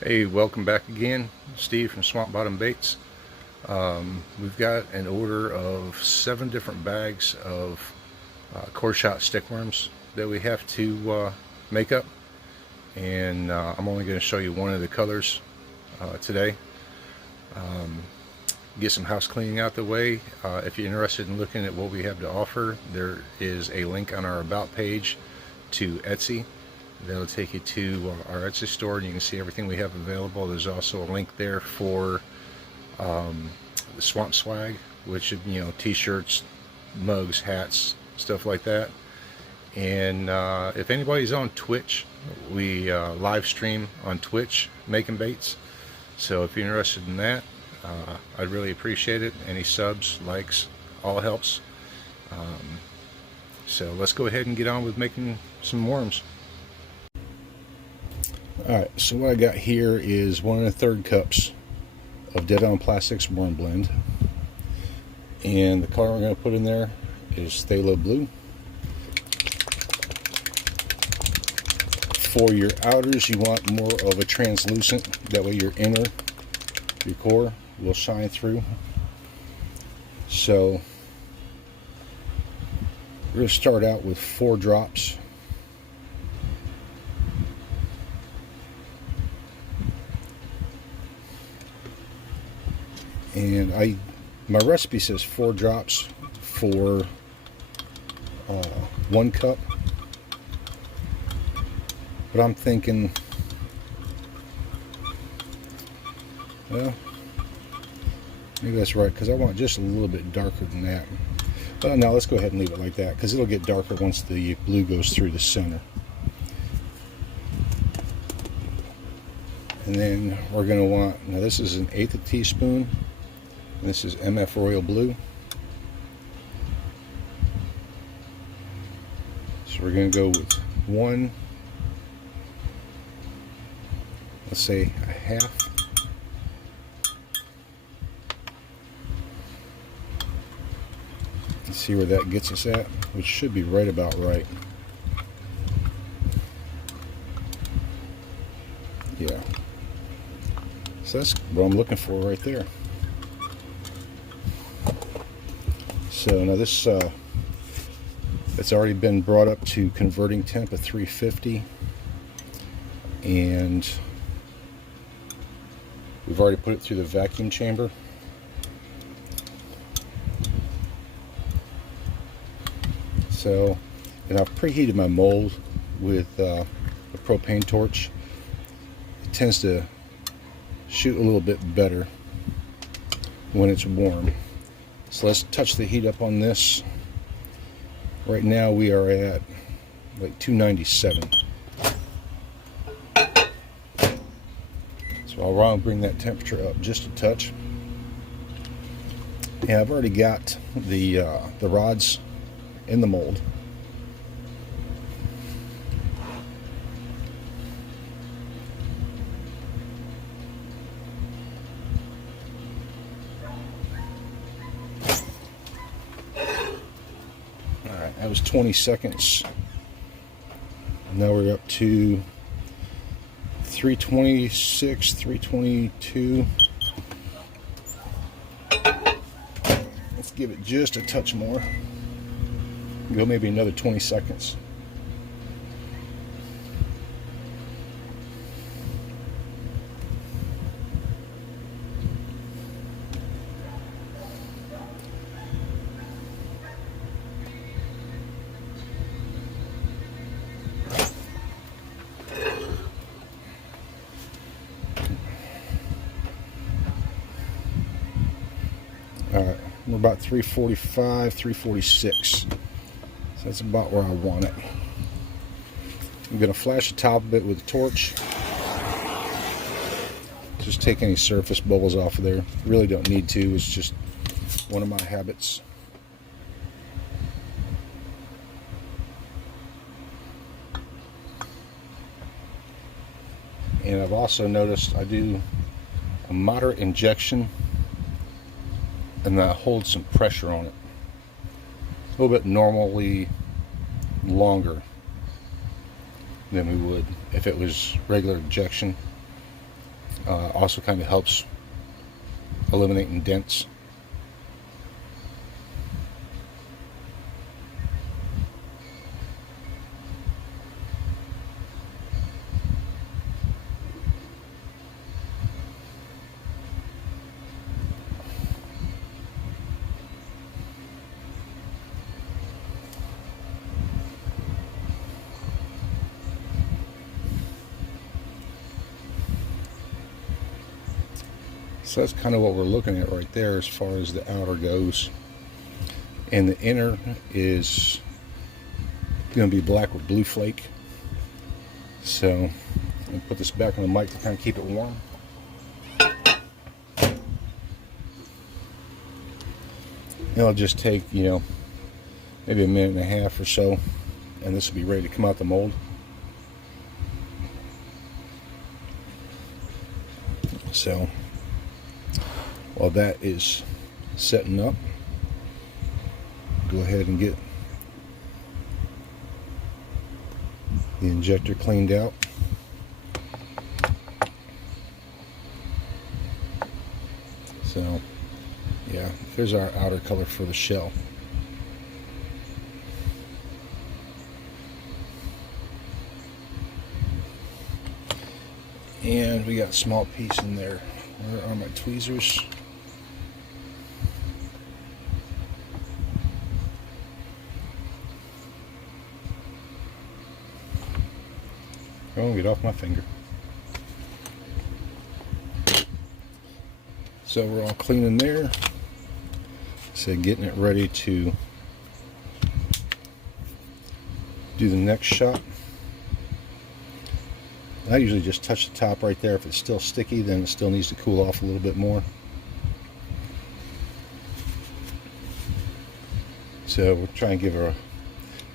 Hey, welcome back again. Steve from Swamp Bottom Baits. We've got an order of 7 different bags of Coreshot stickworms that we have to make up, and I'm only going to show you one of the colors today. Get some house cleaning out the way. If you're interested in looking at what we have to offer, there is a link on our About page to Etsy. That'll take you to our Etsy store, and you can see everything we have available. There's also a link there for the swamp swag, which is, t-shirts, mugs, hats, stuff like that. And if anybody's on Twitch, we live stream on Twitch making baits. So if you're interested in that, I'd really appreciate it. Any subs, likes, all helps. So let's go ahead and get on with making some worms. Alright, so what I got here is 1 1/3 cups of Dead On Plastics worm blend. And the color we're going to put in there is phthalo blue. For your outers, you want more of a translucent, that way your core will shine through. So we're going to start out with 4 drops. And my recipe says 4 drops for 1 cup, but I'm thinking, well, maybe that's right, because I want just a little bit darker than that. Now let's go ahead and leave it like that, because it'll get darker once the blue goes through the center. And then we're going to want, now this is an 1/8 teaspoon. This is MF Royal Blue. So we're going to go with 1, let's say a half. Let's see where that gets us at, which should be right about right. Yeah. So that's what I'm looking for right there. So now this, it's already been brought up to converting temp of 350, and we've already put it through the vacuum chamber. So, and I've preheated my mold with a propane torch. It tends to shoot a little bit better when it's warm. So let's touch the heat up on this. Right now we are at like 297. So I'll want to bring that temperature up just a touch. And I've already got the rods in the mold. That was 20 seconds. Now we're up to 326, 322. Let's give it just a touch more. Go maybe another 20 seconds. Alright, we're about 345, 346. So that's about where I want it. I'm going to flash the top of it with a torch. Just take any surface bubbles off of there. Really don't need to, it's just one of my habits. And I've also noticed I do a moderate injection, and that holds some pressure on it. A little bit normally longer than we would if it was regular injection. Also kind of helps eliminating dents. So that's kind of what we're looking at right there as far as the outer goes. And the inner is going to be black with blue flake. So I'm going to put this back on the mic to kind of keep it warm. It'll just take, you know, maybe a minute and a half or so, and this will be ready to come out the mold. So while that is setting up, go ahead and get the injector cleaned out. So yeah, here's our outer color for the shell. And we got a small piece in there. Where are my tweezers? Oh, get off my finger. So we're all clean in there. So getting it ready to do the next shot. I usually just touch the top right there. If it's still sticky, then it still needs to cool off a little bit more. So we'll try and give her a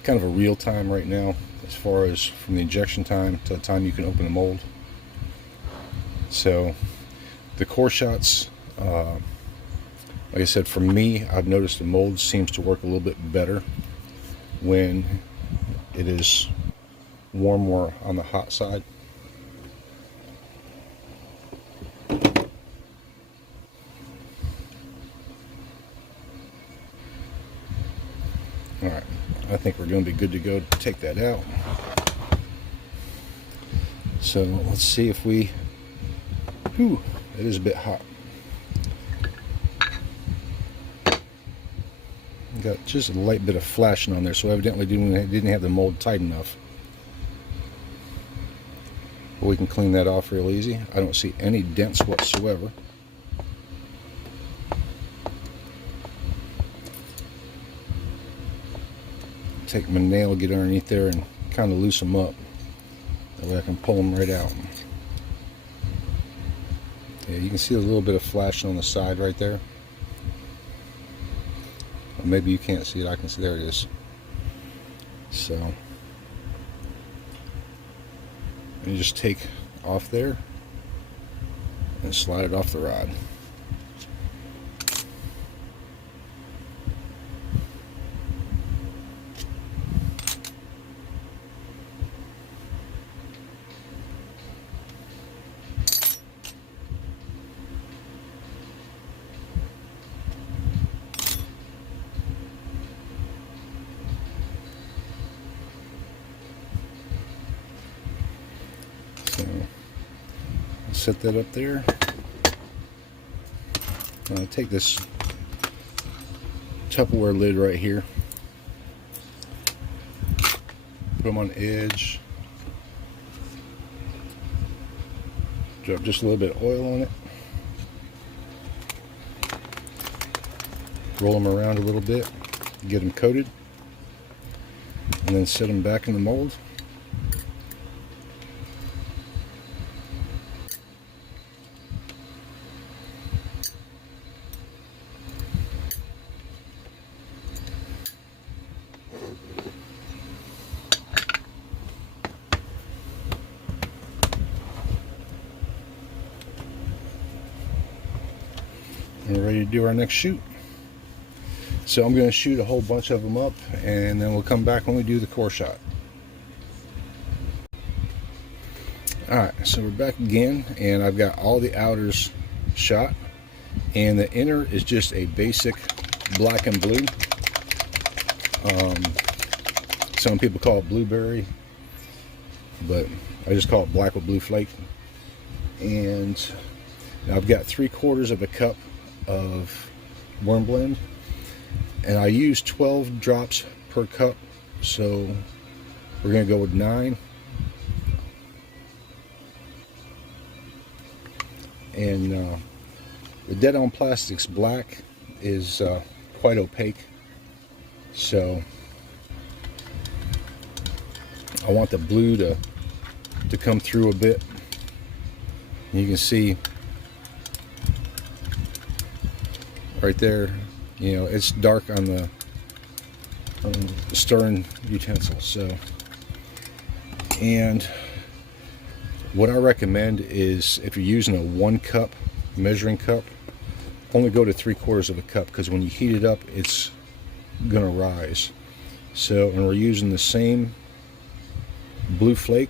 kind of a real time right now, as far as from the injection time to the time you can open the mold. So the Coreshots, like I said, for me, I've noticed the mold seems to work a little bit better when it is warm or on the hot side. Alright, I think we're going to be good to go to take that out. So let's see if we... Whew, it is a bit hot. Got just a light bit of flashing on there, so evidently didn't have the mold tight enough. But we can clean that off real easy. I don't see any dents whatsoever. Take my nail, get underneath there, and kind of loosen them up. That way I can pull them right out. Yeah, you can see a little bit of flashing on the side right there. Or maybe you can't see it. I can see. There it is. So, you just take off there and slide it off the rod. So, set that up there. Take this Tupperware lid right here, put them on the edge, drop just a little bit of oil on it, roll them around a little bit, get them coated, and then set them back in the mold. And we're ready to do our next shoot. So I'm going to shoot a whole bunch of them up, and then we'll come back when we do the core shot. Alright, so we're back again, and I've got all the outers shot, and the inner is just a basic black and blue. Some people call it blueberry, but I just call it black with blue flake. And I've got 3/4 of a cup of worm blend, and I use 12 drops per cup, so we're going to go with 9. And the Dead On Plastics black is quite opaque, so I want the blue to come through a bit. And you can see right there, you know, it's dark on the stirring utensil. So, and what I recommend is, if you're using a 1 cup measuring cup, only go to 3/4 of a cup, because when you heat it up, it's gonna rise. So, and we're using the same blue flake.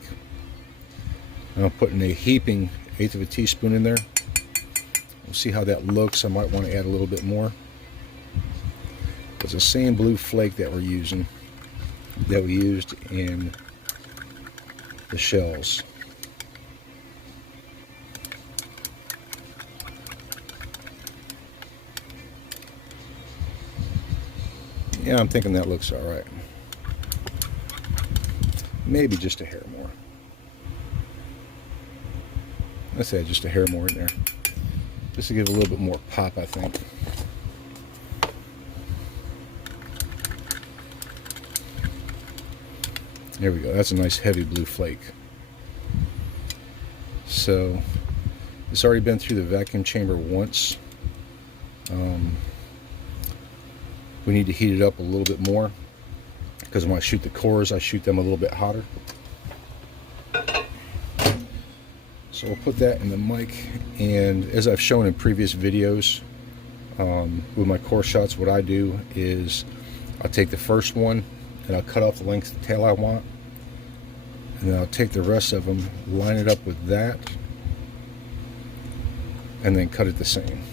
I'm putting a heaping 1/8 of a teaspoon in there. We'll see how that looks. I might want to add a little bit more. It's the same blue flake that we're using, that we used in the shells. Yeah, I'm thinking that looks all right. Maybe just a hair more. Let's add just a hair more in there, just to give a little bit more pop, I think. There we go. That's a nice heavy blue flake. So it's already been through the vacuum chamber once. We need to heat it up a little bit more, because when I shoot the cores, I shoot them a little bit hotter. So we'll put that in the mic, and as I've shown in previous videos with my core shots, what I do is I'll take the first one and I'll cut off the length of the tail I want, and then I'll take the rest of them, line it up with that, and then cut it the same.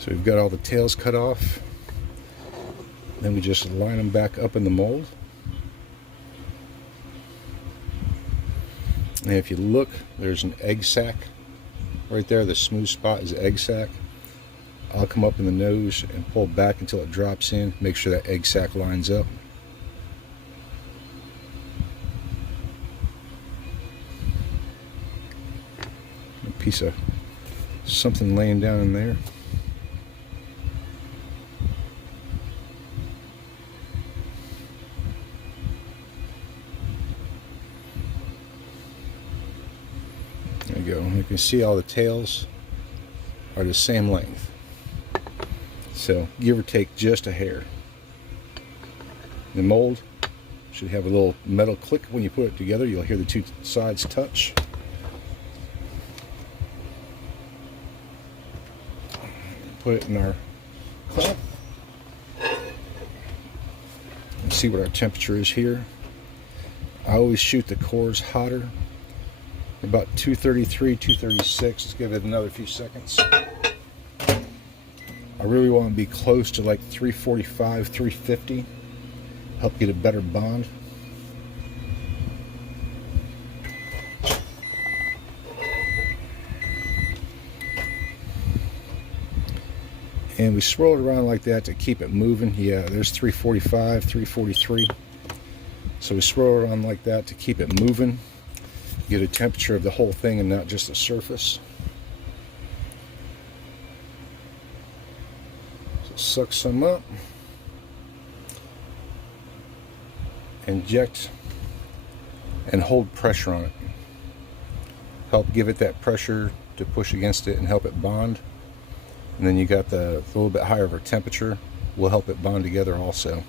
So we've got all the tails cut off. Then we just line them back up in the mold. And if you look, there's an egg sac right there. The smooth spot is the egg sac. I'll come up in the nose and pull back until it drops in. Make sure that egg sac lines up. A piece of something laying down in there. There you go. You can see all the tails are the same length. So give or take just a hair. The mold should have a little metal click when you put it together. You'll hear the two sides touch. Put it in our clamp. And see what our temperature is here. I always shoot the cores hotter. About 233, 236. Let's give it another few seconds. I really want to be close to like 345, 350. Help get a better bond. And we swirl it around like that to keep it moving. Yeah, there's 345, 343. So we swirl it around like that to keep it moving. Get a temperature of the whole thing and not just the surface. So suck some up. Inject and hold pressure on it. Help give it that pressure to push against it and help it bond. And then you got the little bit higher of a temperature will help it bond together also.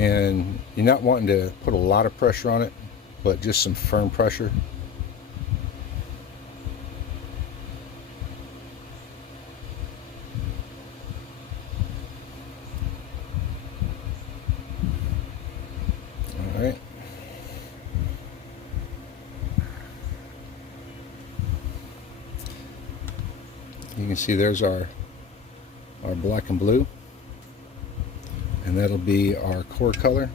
And you're not wanting to put a lot of pressure on it, but just some firm pressure. All right. You can see there's our black and blue, and that'll be our core color.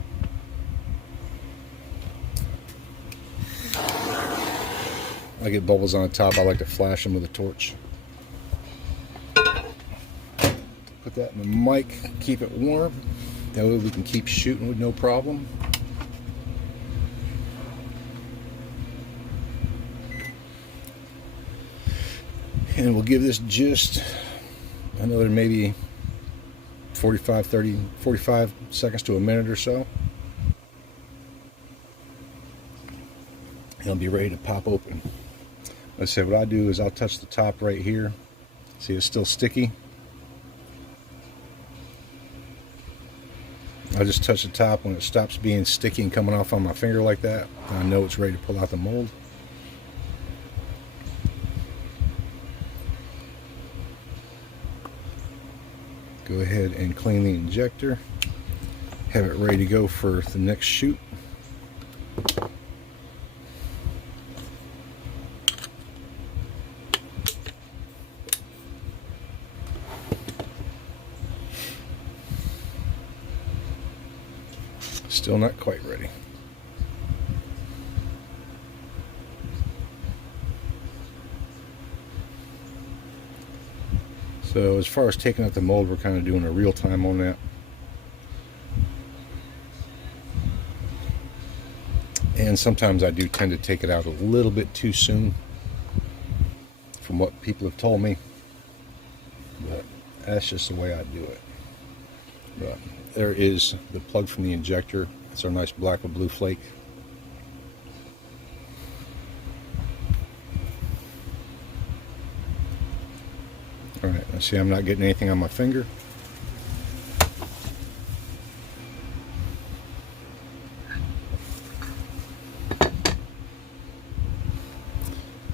I get bubbles on the top. I like to flash them with a torch. Put that in the mic, keep it warm. That way we can keep shooting with no problem. And we'll give this just another maybe 45 seconds to a minute or so. And it'll be ready to pop open. Let's say what I do is I'll touch the top right here. See, it's still sticky. I just touch the top. When it stops being sticky and coming off on my finger like that, I know it's ready to pull out the mold. Go ahead and clean the injector. Have it ready to go for the next shoot. Still not quite ready. So as far as taking out the mold, we're kind of doing a real time on that. And sometimes I do tend to take it out a little bit too soon, from what people have told me. But that's just the way I do it. But there is the plug from the injector. It's our nice black and blue flake. Alright, let's see, I'm not getting anything on my finger.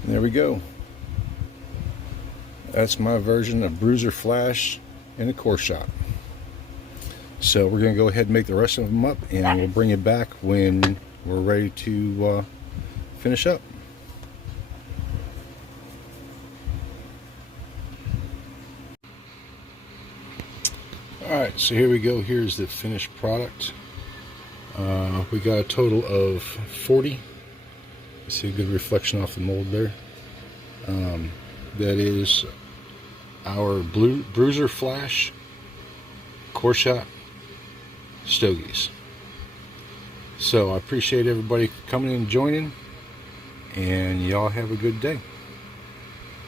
And there we go. That's my version of Bruiser flash in a Coreshot. So we're going to go ahead and make the rest of them up, and we'll bring it back when we're ready to finish up. Alright, so here we go. Here's the finished product. We got a total of 40. You see a good reflection off the mold there. That is our Bruiser flash Coreshot Stogies. So I appreciate everybody coming and joining, and y'all have a good day.